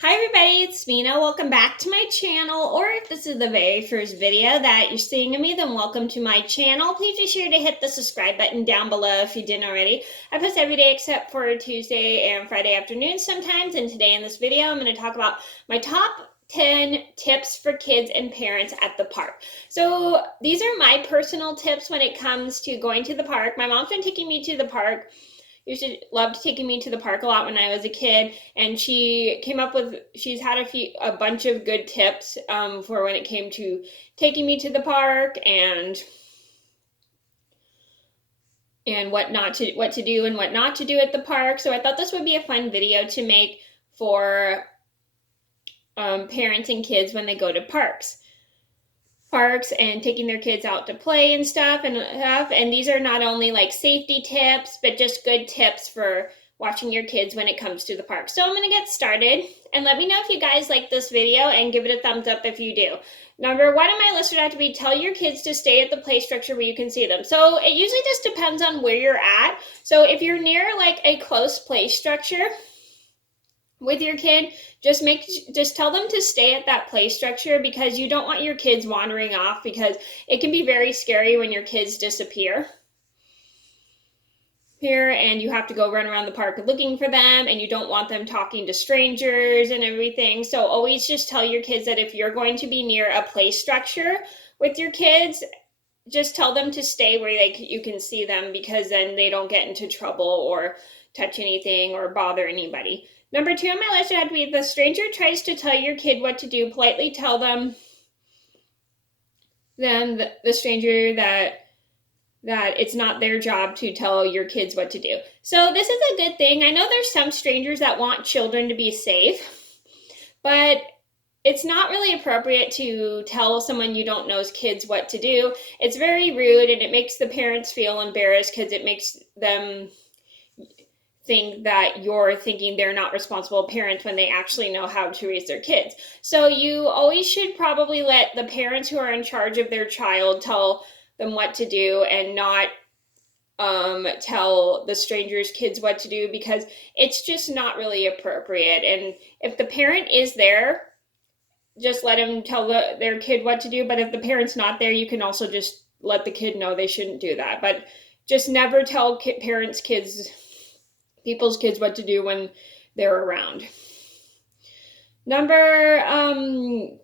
Hi everybody, it's Mena. Welcome back to my channel, or if this is the very first video that you're seeing of me, then welcome to my channel. Please be sure to hit the subscribe button down below if you didn't already. I post every day except for Tuesday and Friday afternoons sometimes, and today in this video I'm going to talk about my top 10 tips for kids and parents at the park. So these are my personal tips when it comes to going to the park. My mom's been taking me to the park. Loved taking me to the park a lot when I was a kid, and she's had a bunch of good tips for when it came to taking me to the park and what to do and what not to do at the park. So I thought this would be a fun video to make for parents and kids when they go to parks and taking their kids out to play and stuff. And these are not only like safety tips, but just good tips for watching your kids when it comes to the park. So I'm going to get started, and let me know if you guys like this video and give it a thumbs up if you do. Number one on my list would have to be tell your kids to stay at the play structure where you can see them. So it usually just depends on where you're at. So if you're near like a close play structure with your kid, just tell them to stay at that play structure, because you don't want your kids wandering off, because it can be very scary when your kids disappear here and you have to go run around the park looking for them, and you don't want them talking to strangers and everything. So always just tell your kids that if you're going to be near a play structure with your kids, just tell them to stay where you can see them, because then they don't get into trouble or touch anything or bother anybody. Number two on my list would have to be, if the stranger tries to tell your kid what to do, politely tell the stranger that it's not their job to tell your kids what to do. So this is a good thing. I know there's some strangers that want children to be safe, but it's not really appropriate to tell someone you don't know's kids what to do. It's very rude, and it makes the parents feel embarrassed, because it makes them think that you're thinking they're not responsible parents when they actually know how to raise their kids. So you always should probably let the parents who are in charge of their child tell them what to do, and not tell the strangers' kids what to do, because it's just not really appropriate. And if the parent is there, just let them tell their kid what to do. But if the parent's not there, you can also just let the kid know they shouldn't do that. But just never tell people's kids what to do when they're around. Number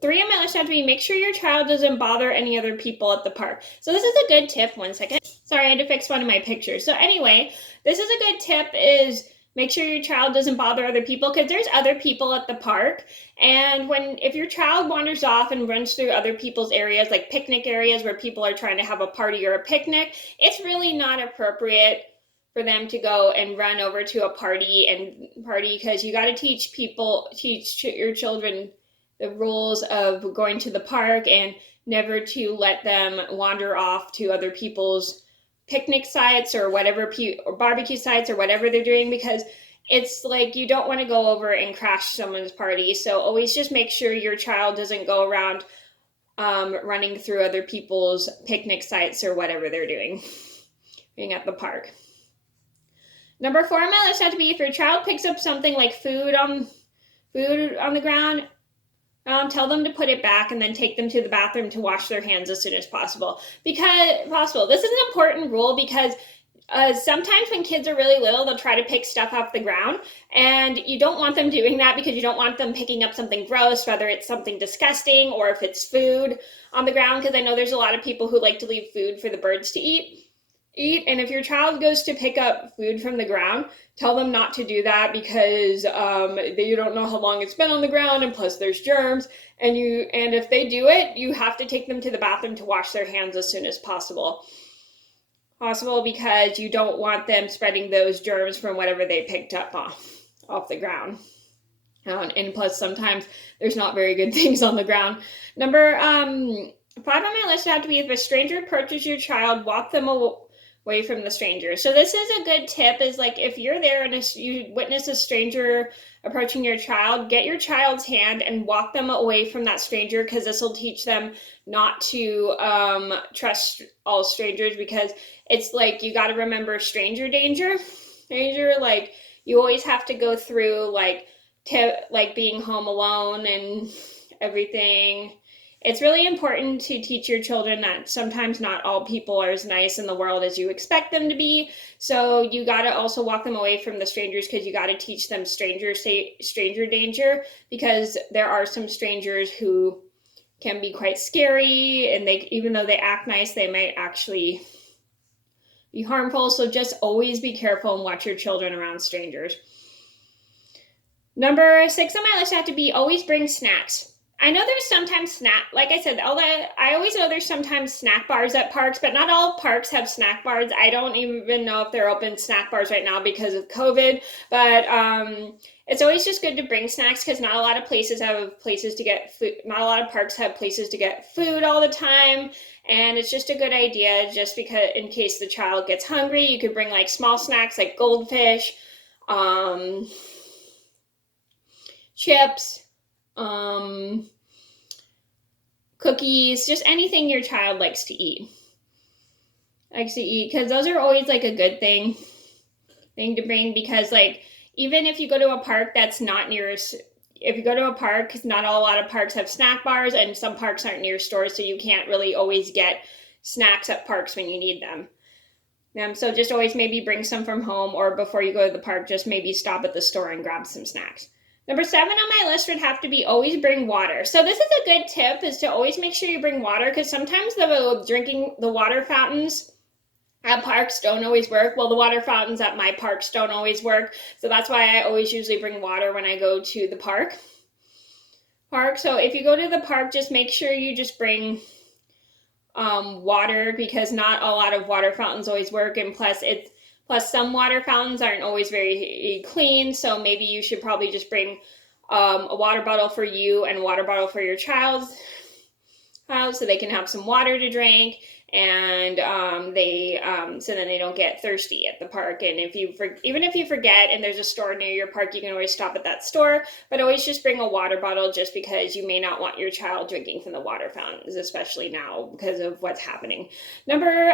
three on my list have to be, make sure your child doesn't bother any other people at the park. So this is a good tip. One second. Sorry, I had to fix one of my pictures. So anyway, this is a good tip, is make sure your child doesn't bother other people, because there's other people at the park. And if your child wanders off and runs through other people's areas, like picnic areas where people are trying to have a party or a picnic, it's really not appropriate for them to go and run over to a party, because you got to teach your children the rules of going to the park, and never to let them wander off to other people's picnic sites or or barbecue sites or whatever they're doing, because it's like you don't want to go over and crash someone's party. So always just make sure your child doesn't go around running through other people's picnic sites or whatever they're doing being at the park. Number four on my list had to be, if your child picks up something like food on the ground, tell them to put it back, and then take them to the bathroom to wash their hands as soon as possible. This is an important rule, because sometimes when kids are really little, they'll try to pick stuff off the ground, and you don't want them doing that, because you don't want them picking up something gross, whether it's something disgusting or if it's food on the ground, because I know there's a lot of people who like to leave food for the birds to eat. And if your child goes to pick up food from the ground, tell them not to do that, because you don't know how long it's been on the ground, and plus there's germs. And if they do it, you have to take them to the bathroom to wash their hands as soon as possible, because you don't want them spreading those germs from whatever they picked up off the ground. And plus, sometimes there's not very good things on the ground. Number 5 on my list would have to be, if a stranger approaches your child, walk them away from the stranger. So this is a good tip, is like, if you're there and you witness a stranger approaching your child, get your child's hand and walk them away from that stranger, because this will teach them not to trust all strangers, because it's like, you got to remember stranger danger. Like, you always have to go through like like being home alone and everything. It's really important to teach your children that sometimes not all people are as nice in the world as you expect them to be. So you got to also walk them away from the strangers, because you got to teach them stranger danger, because there are some strangers who can be quite scary, and they, even though they act nice, they might actually be harmful. So just always be careful and watch your children around strangers. Number 6 on my list had to be always bring snacks. I know there's sometimes like I said, I always know there's sometimes snack bars at parks, but not all parks have snack bars. I don't even know if they're open snack bars right now because of COVID, but it's always just good to bring snacks, because not a lot of places have places to get food. Not a lot of parks have places to get food all the time, and it's just a good idea, just because in case the child gets hungry, you could bring like small snacks like goldfish, chips, cookies, just anything your child likes to eat. Because those are always like a good thing to bring, because like even if you go to a park that's not near, if you go to a park, because not a lot of parks have snack bars, and some parks aren't near stores, so you can't really always get snacks at parks when you need them. So just always maybe bring some from home, or before you go to the park, just maybe stop at the store and grab some snacks. Number 7 on my list would have to be always bring water. So this is a good tip, is to always make sure you bring water, because sometimes the water fountains at parks don't always work. Well, the water fountains at my parks don't always work. So that's why I always usually bring water when I go to the park. So if you go to the park, just make sure you just bring water, because not a lot of water fountains always work, and plus some water fountains aren't always very clean, so maybe you should probably just bring a water bottle for you and a water bottle for your child, so they can have some water to drink, and so then they don't get thirsty at the park. And even if you forget and there's a store near your park, you can always stop at that store, but always just bring a water bottle, just because you may not want your child drinking from the water fountains, especially now because of what's happening. Number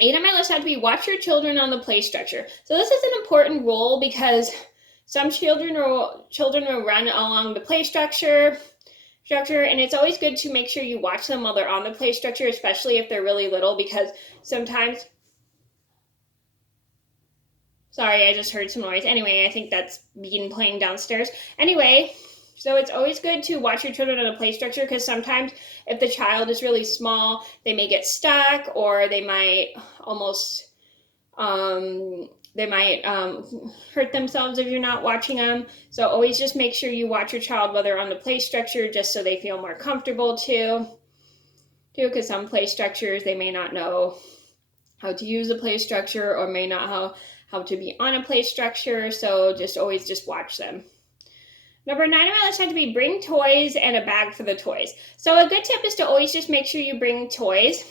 8 on my list had to be watch your children on the play structure. So this is an important rule, because some children will run along the play structure, and it's always good to make sure you watch them while they're on the play structure, especially if they're really little, because sometimes, sorry, I just heard some noise. Anyway, I think that's Bean playing downstairs. Anyway, so it's always good to watch your children on a play structure, because sometimes if the child is really small, they may get stuck, or they might almost hurt themselves if you're not watching them. So always just make sure you watch your child while they're on the play structure, just so they feel more comfortable too, because some play structures, they may not know how to use a play structure, or may not know how to be on a play structure. So just always just watch them. Number 9 on my list had to be bring toys and a bag for the toys. So a good tip is to always just make sure you bring toys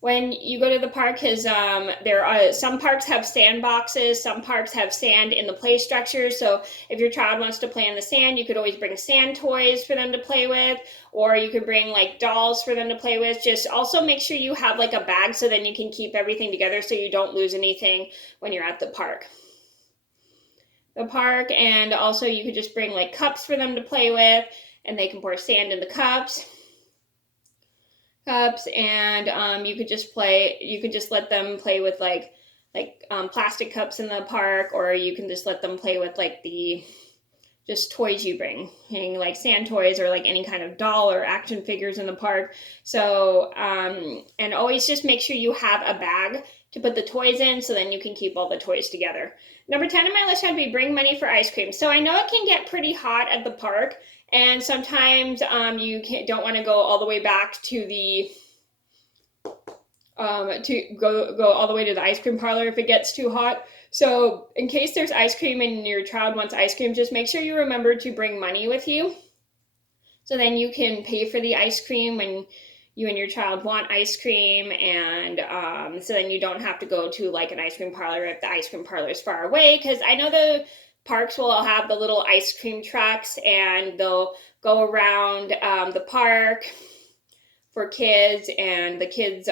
when you go to the park, because some parks have sandboxes, some parks have sand in the play structure. So if your child wants to play in the sand, you could always bring sand toys for them to play with, or you could bring like dolls for them to play with. Just also make sure you have like a bag, so then you can keep everything together, so you don't lose anything when you're at the park. And also you could just bring like cups for them to play with, and they can pour sand in the cups, and you could just let them play with like plastic cups in the park, or you can just let them play with like the just toys you bring, like sand toys, or like any kind of doll or action figures in the park. So and always just make sure you have a bag to put the toys in, so then you can keep all the toys together. Number 10 on my list had to be bring money for ice cream. So I know it can get pretty hot at the park, and sometimes you don't want to go all the way back to the go all the way to the ice cream parlor if it gets too hot. So in case there's ice cream and your child wants ice cream, just make sure you remember to bring money with you, so then you can pay for the ice cream when you and your child want ice cream, and so then you don't have to go to like an ice cream parlor if the ice cream parlor is far away, because I know the parks will have the little ice cream trucks, and they'll go around the park for kids, and the kids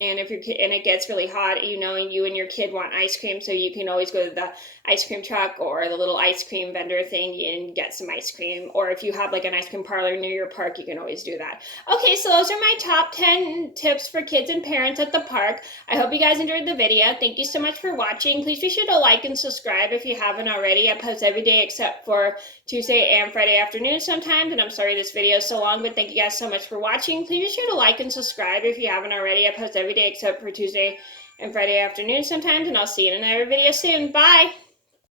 And if your kid, and it gets really hot, you know, and you and your kid want ice cream, so you can always go to the ice cream truck or the little ice cream vendor thing and get some ice cream. Or if you have like an ice cream parlor near your park, you can always do that. Okay, so those are my top 10 tips for kids and parents at the park. I hope you guys enjoyed the video. Thank you so much for watching. Please be sure to like and subscribe if you haven't already. I post every day except for Tuesday and Friday afternoon sometimes, and I'm sorry this video is so long, but thank you guys so much for watching. Please be sure to like and subscribe if you haven't already. I post every day except for Tuesday and Friday afternoon sometimes, and I'll see you in another video soon. Bye!